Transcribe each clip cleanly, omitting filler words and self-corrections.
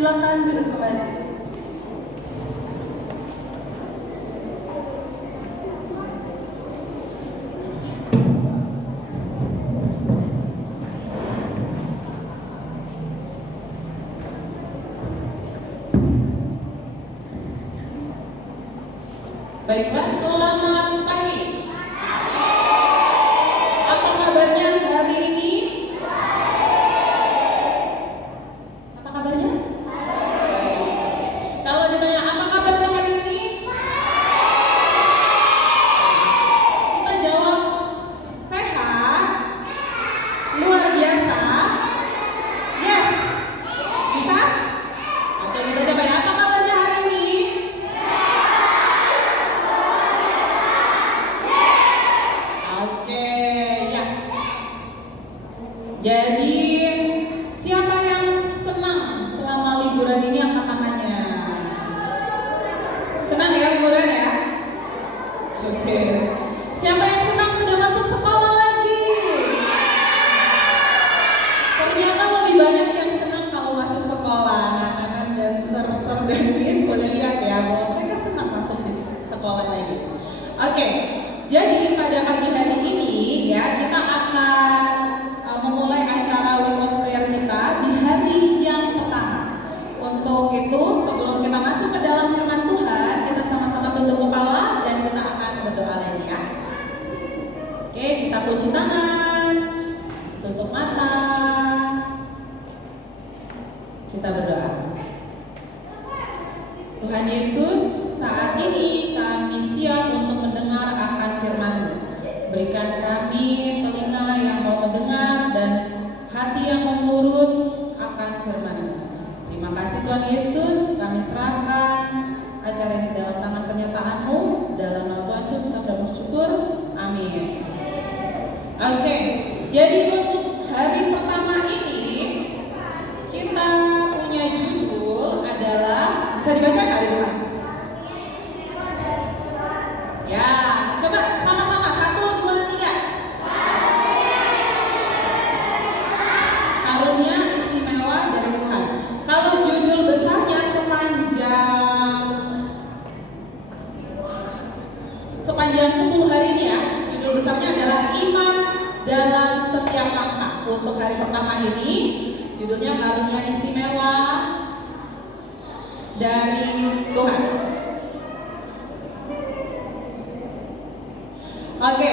Silakan duduk kembali. Baiklah, selamat pagi. Apa kabarnya hari ini? Apa kabarnya? Kalau ditanya apa kabarnya hari ini? Kita jawab sehat, luar biasa, yes. Bisa? Oke, kita coba ya. Apa kabarnya hari ini? Oke, ya. Jadi siapa yang senang selama liburan ini angkat tangannya? Senang ya liburan ya? Oke. Siapa yang senang sudah masuk sekolah lagi? Ternyata lebih banyak yang senang kalau masuk sekolah. Anak-anak dan ser dan miss boleh lihat ya bahwa mereka senang masuk di sekolah lagi. Oke. Jadi pada pagi hari ini ya kita akan memulai acara Week of Prayer kita di hari yang pertama. Untuk itu sebelum kita masuk ke dalam firman Tuhan, kita sama-sama tunduk kepala dan kita akan berdoa lagi ya. Oke, kita kunci tangan, tutup mata, kita berdoa. Tuhan Yesus, saat ini kami siap untuk mendengar akan firman-Mu. Berikan kami telinga yang mau mendengar dan hati yang mau menurut akan firman-Mu. Terima kasih Tuhan Yesus, kami serahkan acara ini dalam tangan penyertaan-Mu. Dalam nama Tuhan Yesus kami bersyukur. Amin. Oke, jadi untuk hari pertama ini kita punya judul adalah, bisa dibaca nggak di depan? Ya, coba sama-sama 1, 2, 3. Karunia istimewa dari Tuhan. Kalau judul besarnya sepanjang 10 hari ini ya, judul besarnya adalah iman dalam setiap langkah. Untuk hari pertama ini judulnya karunia istimewa dari Tuhan. Oke,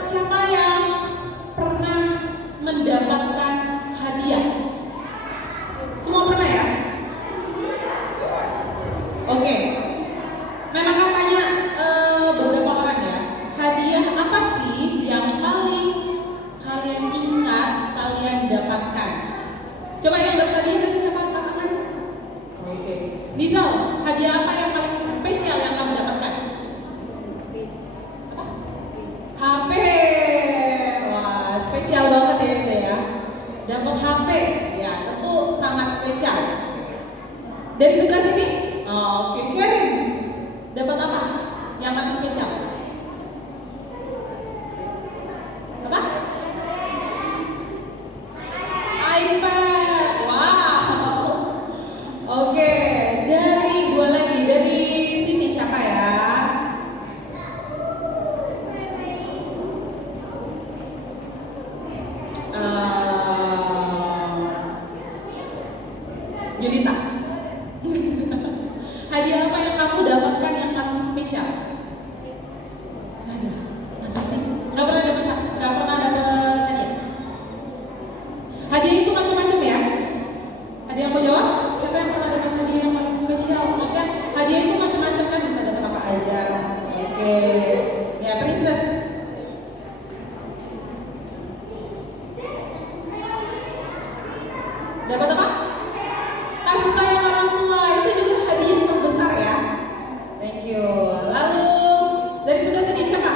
siapa yang pernah mendapatkan hadiah? Semua pernah ya? Oke, memang katanya beberapa orang ya, hadiah apa sih yang paling kalian ingat kalian dapatkan? Coba yang dapat hadiah tadi siapa angkat tangan? Oke, Nizal, hadiah apa yang paling spesial yang kamu dapatkan? HP. Wah, spesial banget ya itu ya. Dapat HP, ya tentu sangat spesial. Dari sebelah sini? Oh, oke, sharing. Dapat apa? Yang paling spesial? Apa? iPad. Wow. Oke, dari 2 lagi. Dari sini siapa ya? Yudita. Hadiah apa yang kamu dapatkan yang paling spesial? Gak ada. Masa sih? Gak pernah dapat hadiah. Hadiah itu macam-macam ya. Ada yang mau jawab? Siapa yang pernah dapat hadiah yang paling spesial? Maksudnya hadiah itu macam-macam kan, bisa dapat apa aja. Oke. Ya, princess. Dapat apa? Kasih sayang orang tua, itu juga hadiah terbesar ya. Thank you. Lalu dari sebelah sini siapa?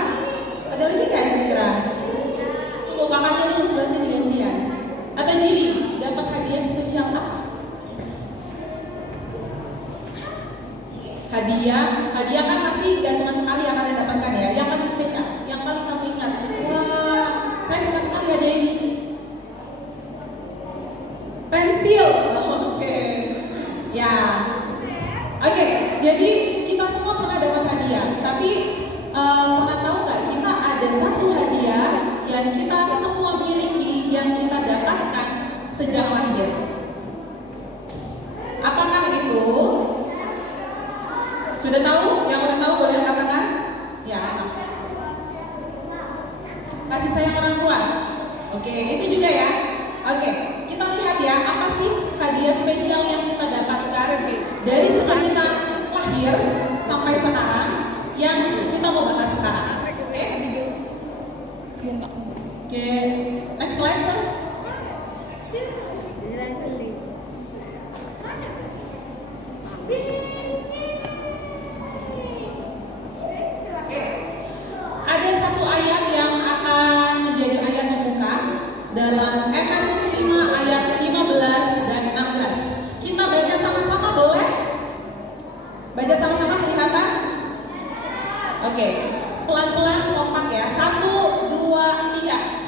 Ada lagi nggak kira-kira? Tunggu kakaknya dulu sebelah sini gantian. Atau Jili, dapat hadiah spesial apa? Hadiah kan pasti nggak cuma sekali yang kalian dapatkan ya. Yang paling spesial, yang paling kamu ingat. Wah, saya suka sekali hadiah ini. Pensil. Tapi pernah tahu nggak, kita ada satu hadiah yang kita semua miliki, yang kita dapatkan sejak lahir. Apakah itu? Sudah tahu? Yang udah tahu boleh katakan? Ya, apa? Kasih sayang orang tua. Oke, itu juga ya. Oke, kita lihat ya, apa sih hadiah spesial yang kita dapatkan dari sejak kita lahir sampai sekarang yang kita mau bahas sekarang. Oke? Oke, next slide, sir. Ada satu ayat yang akan menjadi ayat pembuka dalam Efesus 5 ayat 15 dan 16. Kita baca sama-sama boleh? Baca sama-sama kelihatan? Oke, pelan-pelan kompak ya. 1, 2, 3.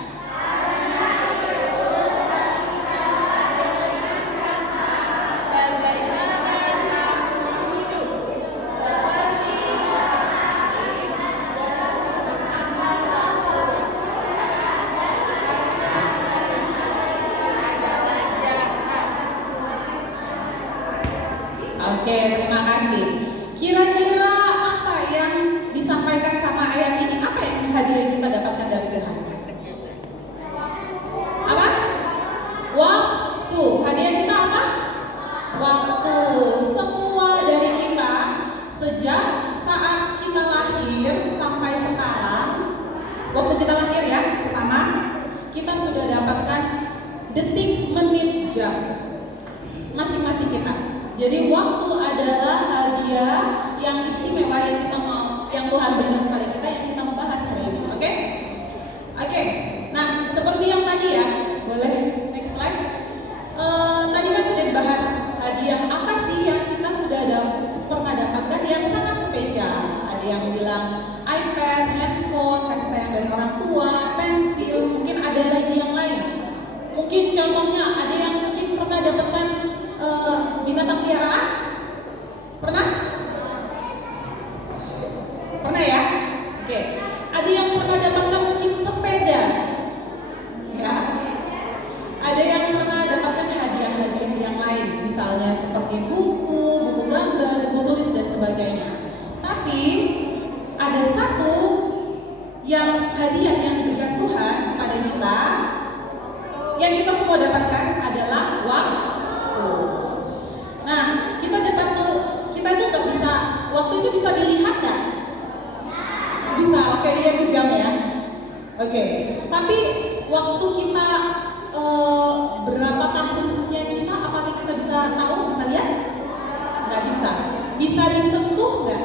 Oke, terima kasih. Kira-kira apa yang disampaikan sama ayat ini? Apa yang hadiah yang kita dapatkan dari Tuhan? Apa? Waktu. Hadiah kita apa? Waktu. Semua dari kita sejak saat kita lahir sampai sekarang, waktu kita lahir ya, pertama kita sudah dapatkan detik, menit, jam masing-masing kita. Jadi waktu adalah hadiah yang istimewa yang kita mau, yang Tuhan berikan kepada kita, yang kita mau bahas hari ini. Oke? Oke. Nah, seperti yang tadi ya, boleh next slide. Tadi kan sudah dibahas hadiah apa sih yang kita sudah pernah dapatkan yang sangat spesial. Ada yang bilang iPad, handphone, kasih sayang dari orang tua, pensil, mungkin ada lagi yang lain. Mungkin contohnya ada yang mungkin pernah dapatkan binatang peliharaan? Pernah? Pernah ya? Oke. Ada yang pernah dapatkan mungkin sepeda? Ya. Ada yang pernah dapatkan hadiah-hadiah yang lain, misalnya seperti buku gambar, buku tulis dan sebagainya. Tapi ada satu yang hadiah yang diberikan Tuhan kepada kita, yang kita semua dapatkan adalah waktu. Nah, kita tuh nggak bisa, waktu itu bisa dilihat nggak? Bisa, oke, lihat di jam ya. Oke, tapi waktu kita berapa tahunnya kita, apakah kita bisa tahu, bisa lihat? Nggak bisa. Bisa disentuh nggak?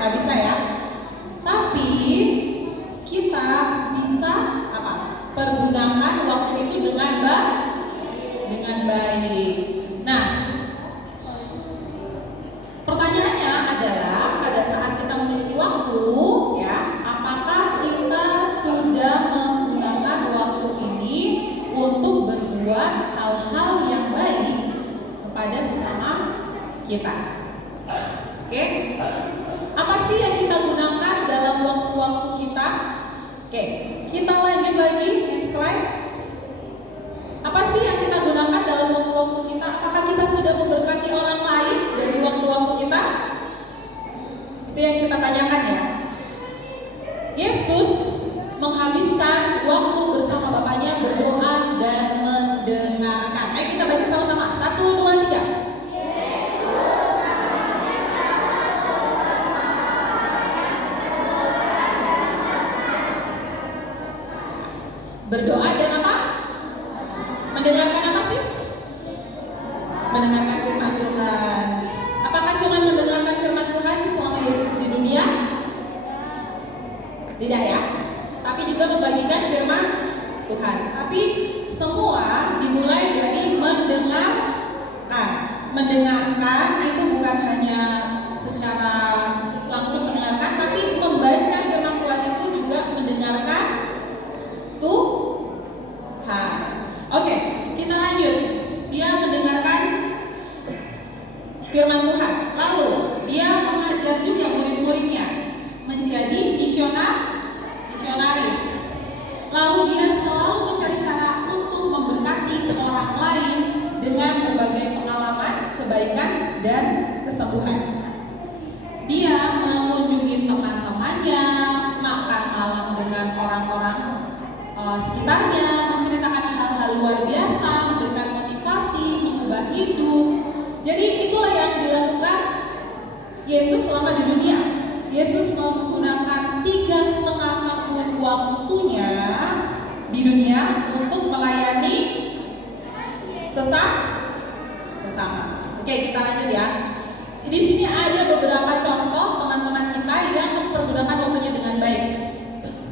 Nggak bisa ya. Tapi kita bisa apa? Pergunakan waktu itu dengan baik. Nah, pertanyaannya adalah pada saat kita memiliki waktu, ya, apakah kita sudah menggunakan waktu ini untuk berbuat hal-hal yang baik kepada sesama kita? Oke, apa sih yang kita gunakan dalam waktu-waktu kita? Oke, kita lanjut lagi, next slide. Apa sih yang kita gunakan dalam waktu-waktu kita? Apakah kita sudah memberkati orang lain dari waktu-waktu kita? Itu yang kita tanyakan ya. Yesus menghabiskan waktu bersama Bapaknya berdoa dan mendengarkan. Ayo kita baca sama-sama. 1, 2, 3. Berdoa dan apa? Mendengarkan apa sih? Mendengarkan firman Tuhan. Apakah cuma mendengarkan firman Tuhan selama Yesus di dunia? Tidak ya. Tapi juga membagikan firman Tuhan. Tapi semua dimulai dari mendengarkan. Mendengarkan itu bukan hanya secara langsung mendengarkan, tapi membaca firman Tuhan itu juga mendengarkan Tuhan. Oke, kita lanjut. Dia mendengarkan firman Tuhan. Lalu dia mengajar juga murid-muridnya. sekitarnya, menceritakan hal-hal luar biasa, memberikan motivasi, mengubah hidup. Jadi itulah yang dilakukan Yesus selama di dunia. Yesus menggunakan 3,5 tahun waktunya di dunia untuk melayani sesama. Oke, kita lanjut ya. Di sini ada beberapa contoh teman-teman kita yang mempergunakan waktunya dengan baik.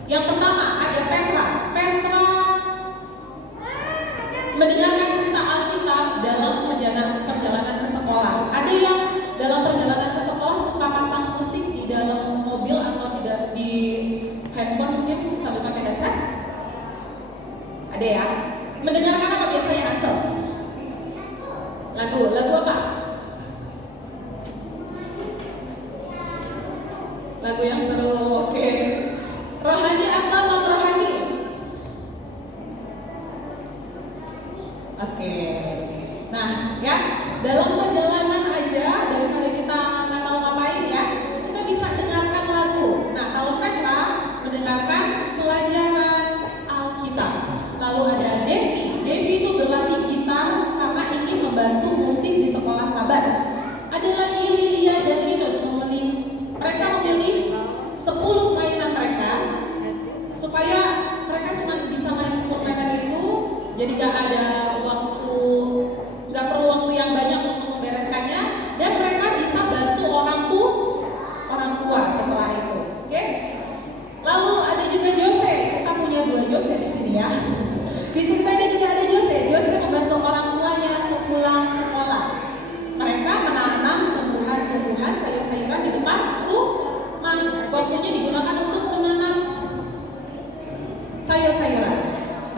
Yang pertama ada Petra. Petra mendengarkan cerita Alkitab dalam perjalanan ke sekolah. Ada yang dalam perjalanan ke sekolah suka pasang musik di dalam mobil atau di handphone mungkin sambil pakai headset? Ada ya? Mendengarkan apa biasanya Ansel? Lagu apa? Lagu yang seru, oke. Rohani apa non rohani? Oke. Nah, ya dalam perjalanan aja daripada kita nggak tahu ngapain ya, kita bisa dengarkan lagu. Nah, kalau Petra mendengarkan pelajaran Alkitab. Lalu ada Devi. Devi itu berlatih gitar karena ingin membantu musik di sekolah Sabat. Ada lagi Lilia dan Linus mereka memilih 10 mainan mereka supaya mereka cuma bisa main 10 mainan itu, jadi gak perlu waktu yang banyak untuk membereskannya, dan mereka bisa bantu orang tua setelah itu. Oke? Lalu ada juga Jose. Kita punya 2 Jose di sini ya. Di cerita ini juga ada Jose. Jose membantu orang tuanya sepulang sekolah. Mereka menanam tumbuhan sayur-sayuran di depan rumah. Waktunya digunakan untuk menanam sayur-sayuran.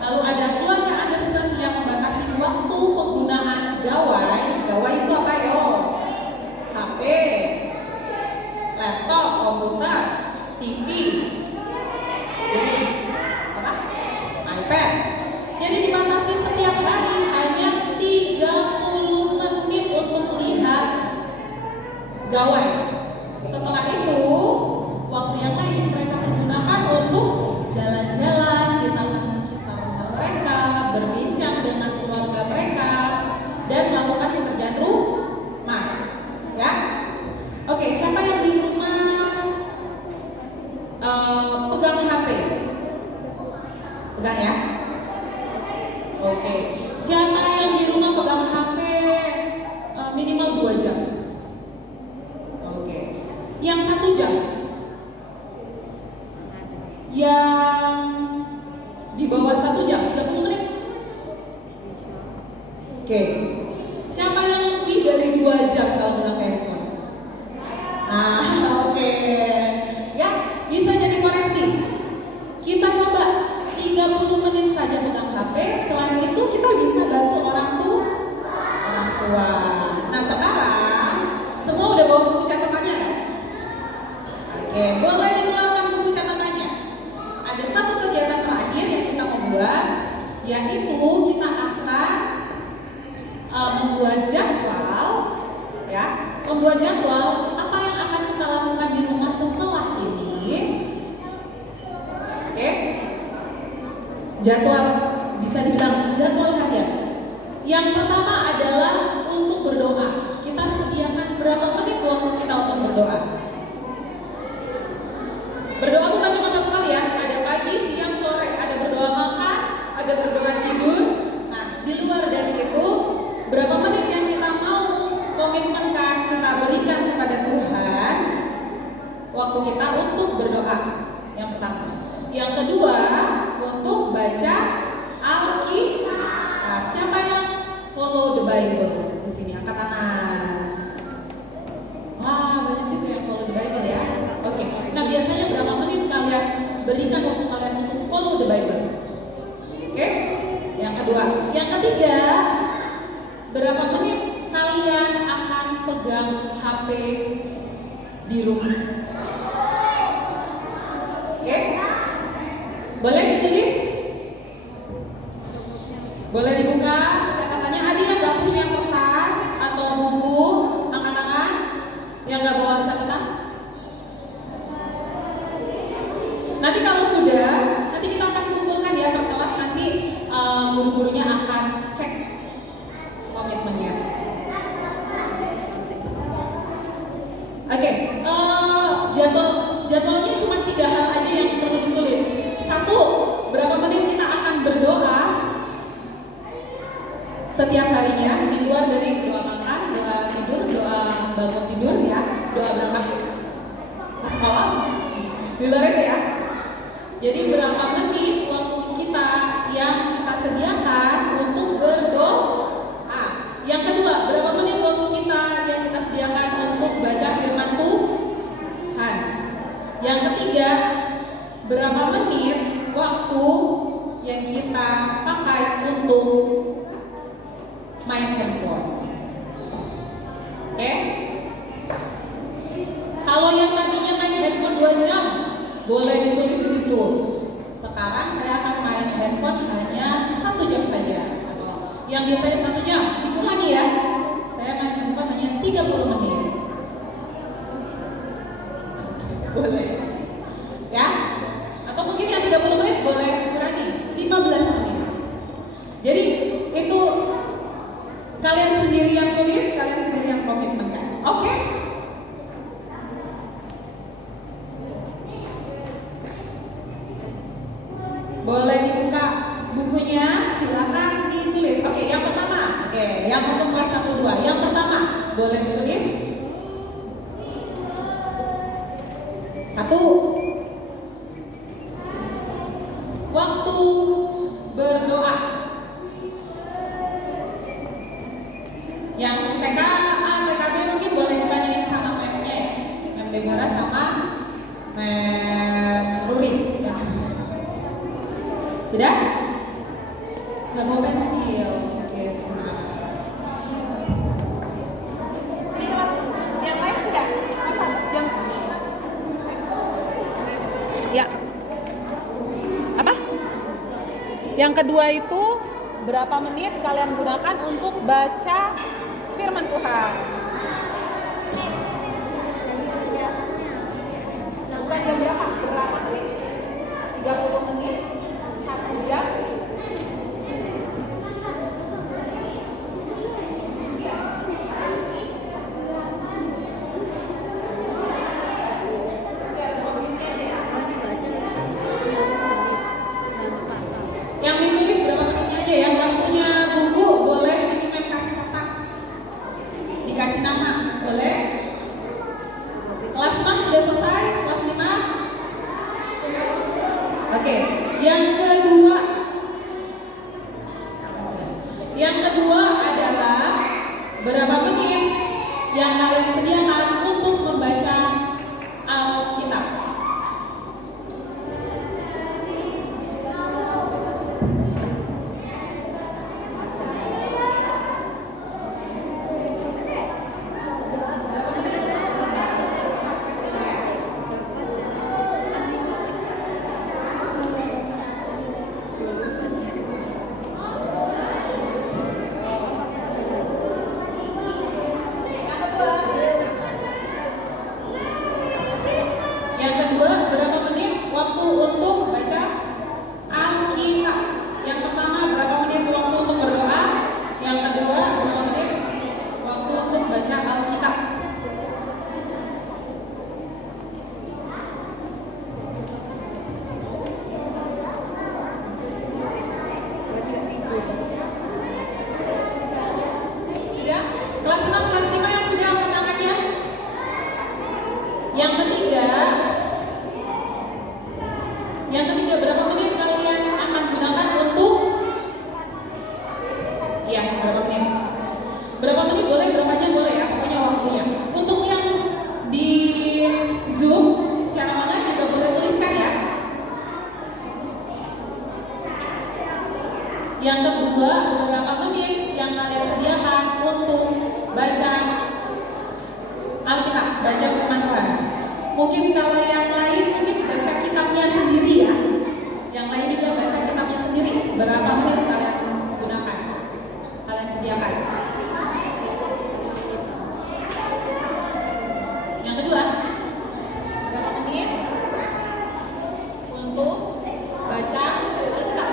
Lalu ada keluarga Anderson yang membatasi waktu penggunaan gawai. Gawai itu apa yo? HP, laptop, komputer, TV, jadi apa? iPad. Jadi dibatasi setiap hari hanya 30 menit untuk lihat gawai. Setelah itu, waktu yang lain mereka pergunakan untuk jalan-jalan di taman sekitar rumah mereka, berbincang dengan keluarga mereka, dan melakukan pekerjaan rumah. Ya, oke. Siapa yang di rumah pegang HP? Pegang ya. Oke. Siapa yang di rumah pegang HP minimal 2 jam? Oke. Yang 1 jam? Yang di bawah 1 jam, 30 menit? Oke. Siapa yang lebih dari 2 jam kalau pegang handphone? Oke. Ya, bisa jadi koreksi. Kita coba 30 menit saja pegang HP. Selain itu kita bisa bantu orang tua. Nah, sekarang semua udah bawa buku catatannya kan? Oke, boleh dikeluarkan buku catatannya. Ada satu kegiatan terakhir yang kita mau buat, yaitu kita akan membuat jadwal, ya. Membuat jadwal apa yang akan kita lakukan di rumah setelah ini. Oke? Jadwal bisa dibilang jadwal harian. Yang pertama adalah untuk berdoa. Kita sediakan berapa menit waktu kita untuk berdoa? Berdoa bukan cuma 1 kali ya. Ada pagi, siang, sore. Ada berdoa makan, ada berdoa tidur. Nah, di luar dari itu, berapa menit yang kita mau komitmenkan, kita berikan kepada Tuhan waktu kita untuk berdoa? Yang pertama. Yang kedua, untuk baca Alkitab. Siapa yang follow the Bible di sini? Angkat tangan. Wah, banyak juga yang follow the Bible ya. Oke. Nah, biasanya berapa menit kalian berikan waktu kalian untuk follow the Bible? Oke. Yang kedua. Yang ketiga, berapa menit kalian akan pegang HP di rumah? Oke. Boleh ditulis? Boleh dibuka catatannya. Ada yang gak punya kertas atau buku? Angkat tangan. Yang gak bawa catatan? Nanti kalau sudah, nanti kita akan kumpulkan ya per kelas. luar dari doa makan, doa tidur, doa bangun tidur ya, doa berangkat ke sekolah, di luar itu ya. Jadi berapa menit waktu kita yang kita sediakan untuk berdoa? Yang kedua, berapa menit waktu kita yang kita sediakan untuk baca firman Tuhan? Yang ketiga, berapa menit waktu yang kita pakai untuk main handphone? Oke? Kalau yang tadinya main handphone 2 jam, boleh ditulis di situ. Sekarang saya akan main handphone hanya 1 jam saja. Atau yang biasanya 1 jam, dikurangi ya. Saya main handphone hanya 30 menit. Boleh. Ya? Atau mungkin yang 30 menit boleh kurangi 15 menit. Jadi itu kalian sendiri yang tulis, kalian sendiri yang komitmenkan. Oke? Boleh dibuka bukunya, silakan ditulis. Oke, yang pertama. Oke, yang untuk kelas 1 2. Yang pertama, boleh ditulis. 1. Waktu berdoa. Yang TK, TKB mungkin boleh ditanyain sama memnya ya. Mem Deborah sama Mem Ruri ya. Sudah? Nggak mau pensil. Oke, sebentar. Ini kelas yang lain sudah? Masa jam? Ya. Apa? Yang kedua itu berapa menit kalian gunakan untuk baca firman Tuhan? Bukan jam berapa? Berapa menit? 30 menit? 1 jam? Yang ditulis berapa menitnya aja ya. Nggak punya buku boleh Mem kasih kertas, dikasih nama, boleh. Kelas 6 sudah selesai, kelas 5. Oke, yang kedua. Yang kedua adalah berapa menit yang kalian sediakan untuk membaca Alkitab. Yang kedua, berapa menit waktu untuk baca Alkitab? Yang pertama, berapa menit waktu untuk berdoa? Yang kedua, berapa menit waktu untuk baca Alkitab? Sudah? Kelas 6, kelas 5 yang sudah angkat tangannya? Yang ketiga berapa menit kalian akan gunakan untuk? Ya, berapa menit? Berapa menit boleh, berapa jam boleh ya, pokoknya waktunya. Untuk yang di Zoom secara online juga boleh tuliskan ya. Yang kedua, berapa menit yang kalian sediakan untuk baca Alkitab, baca firman Tuhan? Mungkin kalau yang lain mungkin baca kitabnya sendiri ya. Yang lain juga baca kitabnya sendiri. Berapa menit kalian gunakan? Kalian sediakan? Yang kedua, berapa menit untuk baca Alkitab?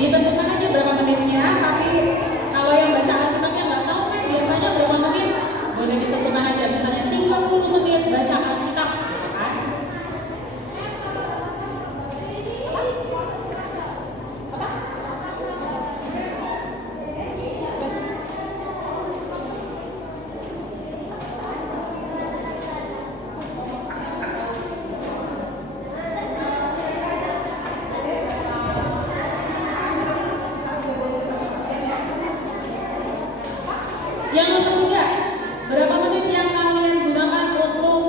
Ditentukan aja berapa menitnya, tapi kalau yang baca Alkitabnya nggak tahu kan biasanya berapa menit, boleh ditentukan aja, misalnya 30 menit baca Alkitab, gitu kan? Yang nomor 3, berapa menit yang kalian gunakan untuk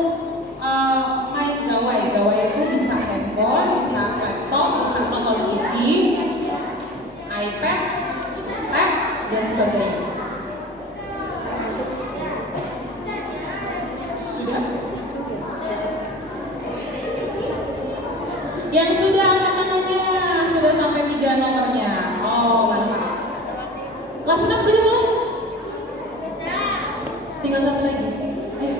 main gawai? Gawai itu bisa handphone, bisa laptop, bisa nonton TV, iPad, tab, dan sebagainya. Sudah? Yang sudah angkat tangannya, sudah sampai 3 nomornya. Oh, mantap. Kelas 6 sudah belum? Tinggal 1 lagi. Ayo.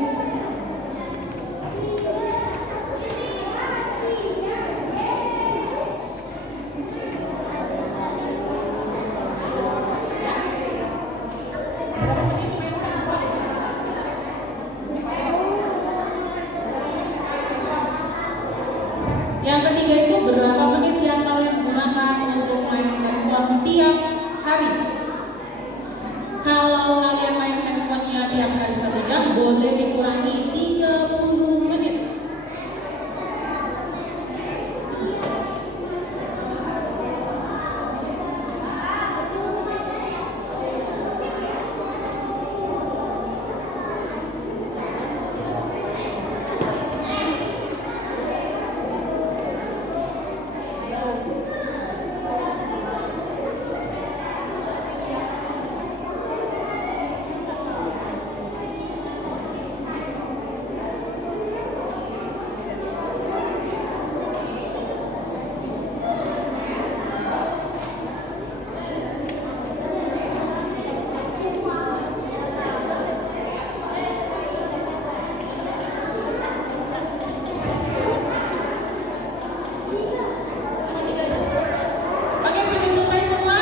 Yang ketiga itu berapa menit yang kalian gunakan untuk main handphone tiap hari? Kalau kalian main handphonenya tiap hari 1 jam, boleh dikurangi 30 menit. Oke, sudah selesai semua?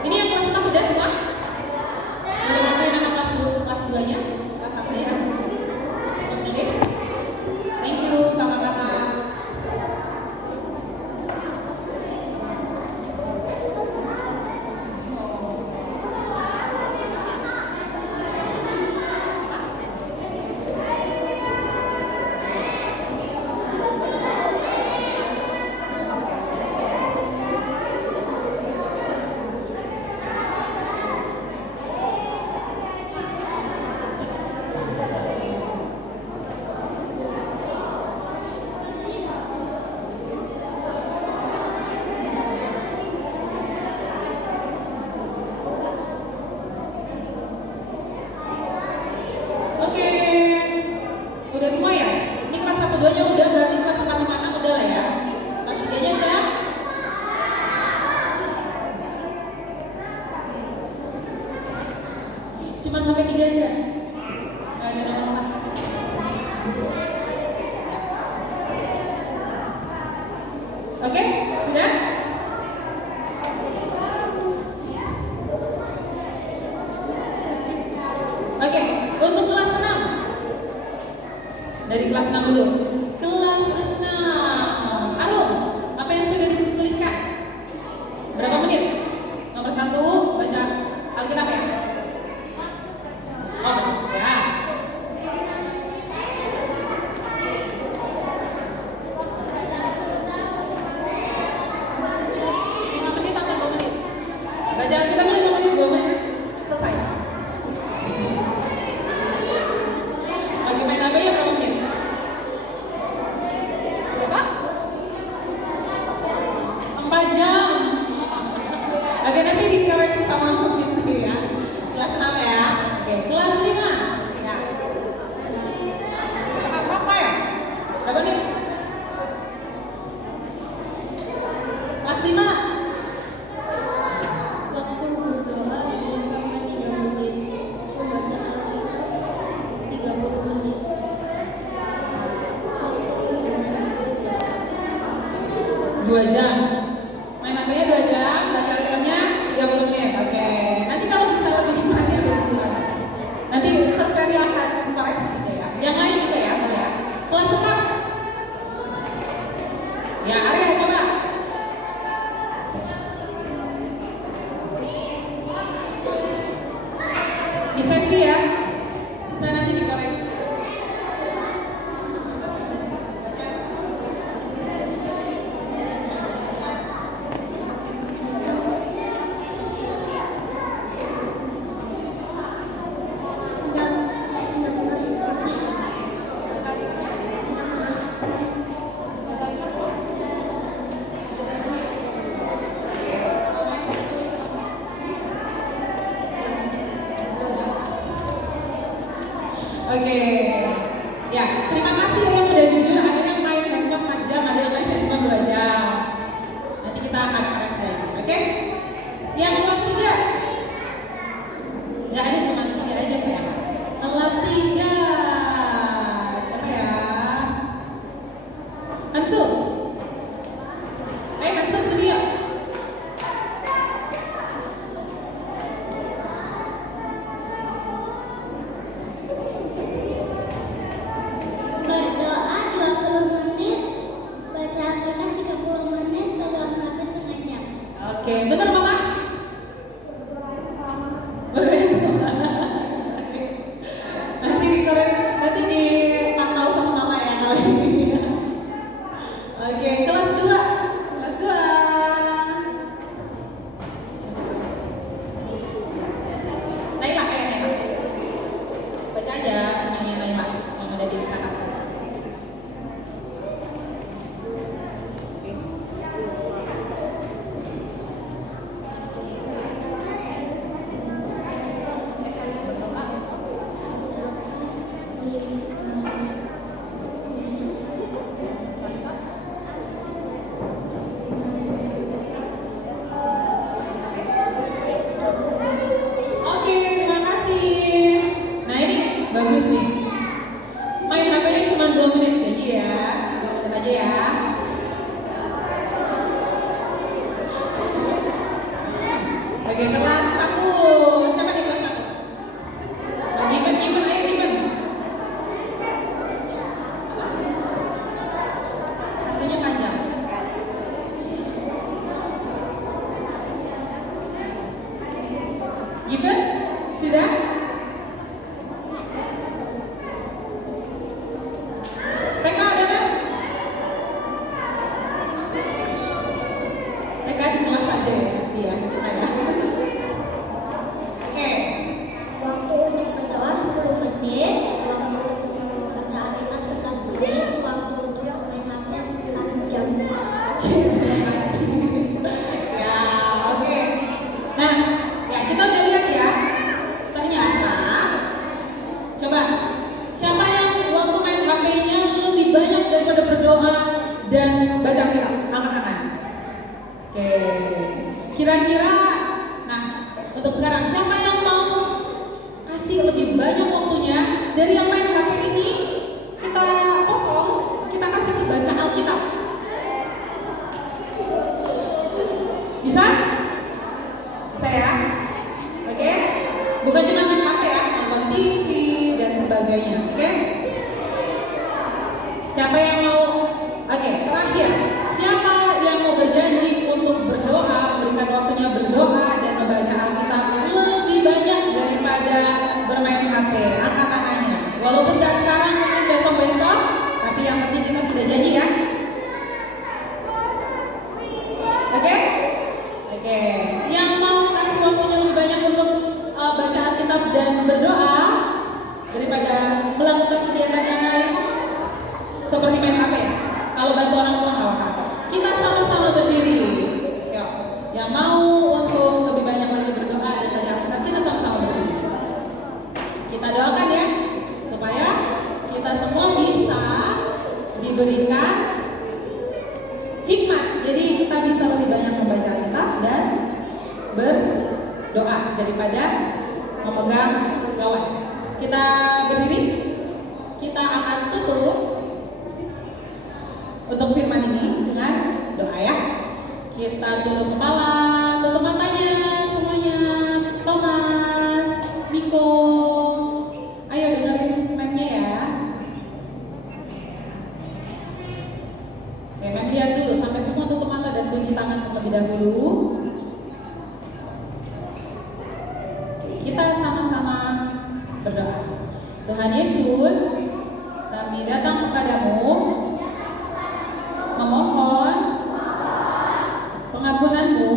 Ini yang kelas 4 udah semua? Boleh bantuin anak kelas 2-nya? Kelas 1 ya? Untuk nulis? Thank you, kakak-kakak. Oke, udah semua ya? Ini kelas 1-2-nya udah, berarti kelas 4, 5, 6 udah lah ya? Kelas 3-nya udah? Cuman sampai 3 aja? Nggak ada nomor 4? Oke, sudah? Oke, untuk kelas 6. Dari kelas 6 dulu. Kelas 6. Arum. 2 jam. Main HP-nya 2 jam, baca Alkitabnya 30 menit. Oke. Nanti kalau bisa lebih dikurangi lebih kurang. Nanti Severi akan koreksi gitu ya. Yang lain juga ya, boleh ya. Kelas 4. Ya, Arya coba. Bisa sih ya. Bisa nanti dikoreksi. Oke, ya terima kasih yang udah jujur. Ada yang main handphone 4 jam, ada yang main handphone 2 jam. Nanti kita akan koreksi lagi, oke? Yang kelas 3, nggak ada, cuma 3 aja saya. Kelas 3, siapa ya? Hansu. Ayo Hansu sini yuk. Berdoa 20 menit, baca Alkitab 30 menit, pegang HP setengah jam. Oke, benar Mama? Benar. Oke. Nanti dipantau sama Mama ya kalau ini. Oke, kelas 2. Kelas 2. Naila, kayak Naila. Baca aja punyanya Naila yang udah dicatatkan. Oke, terima kasih. Nah ini bagus nih. Main HP-nya cuma 2 menit aja ya. 2 menit aja ya. Oke, kelas 1. Siapa di kelas 1? Given, ayo Given. Satunya panjang. Given? Sudah? TK ada kan? TK di kelas aja ya, dia kita ya. Oke. Waktu untuk berdoa 10 menit, waktu untuk baca Alkitab 11 menit, waktu untuk main HP 1 jam. Oke, terima kasih. Ya, oke. Nah, ya kita udah lihat ya. Ternyata, coba siapa yang waktu main HP-nya lebih banyak daripada berdoa dan baca Alkitab? Angkat tangan. Oke. Kira-kira, nah untuk sekarang siapa yang mau kasih lebih banyak waktunya dari yang main HP ini? Kita potong, kita kasih ke baca Alkitab. Bisa? Bisa ya? Oke? Bukan cuma main HP ya, nonton TV dan sebagainya. Oke? Siapa yang mau? Oke, terakhir. Siapa yang mau berjanji untuk berdoa, memberikan waktunya berdoa dan membaca Alkitab lebih banyak daripada bermain HP? Angkat tangannya. Walaupun nggak sekarang, mungkin besok-besok, tapi yang penting kita sudah janji ya. Oke? Oke. Yang mau kasih waktunya lebih banyak untuk baca Alkitab dan berdoa daripada melakukan kegiatan yang lain seperti main HP ya. Kalau bantu orang tua nggak apa-apa. Kita sama-sama berdiri. Yuk. Yang mau untuk lebih banyak lagi berdoa dan baca Alkitab, kita sama-sama berdiri. Kita doakan ya supaya kita semua bisa diberikan hikmat. Jadi kita bisa lebih banyak membaca Alkitab dan berdoa daripada memegang gawai. Kita berdiri. Kita akan tutup untuk firman ini dengan berdoa ya. Kita tunduk kepala, tutup matanya semuanya. Thomas, Miko, ayo dengerin memnya ya. Oke, mem lihat dulu sampai semua tutup mata dan kunci tangan terlebih dahulu. Oke, kita sama-sama berdoa. Tuhan Yesus, kami datang kepadamu memohon pengampunanmu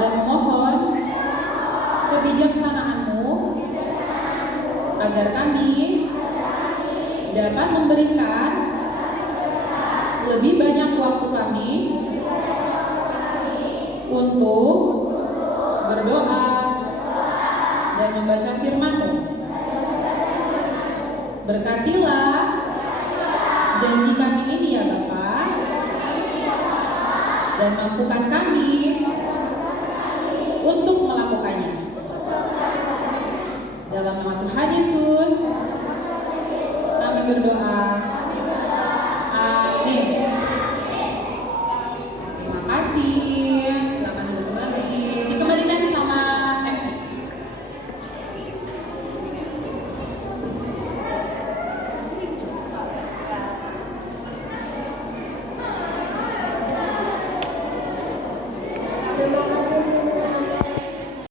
dan memohon kebijaksanaanmu agar kami dapat memberikan lebih banyak waktu kami untuk berdoa dan membaca firman-Mu. Berkatilah janji kami ini ya Bapa, dan mampukan kami untuk melakukannya. Dalam nama Tuhan Yesus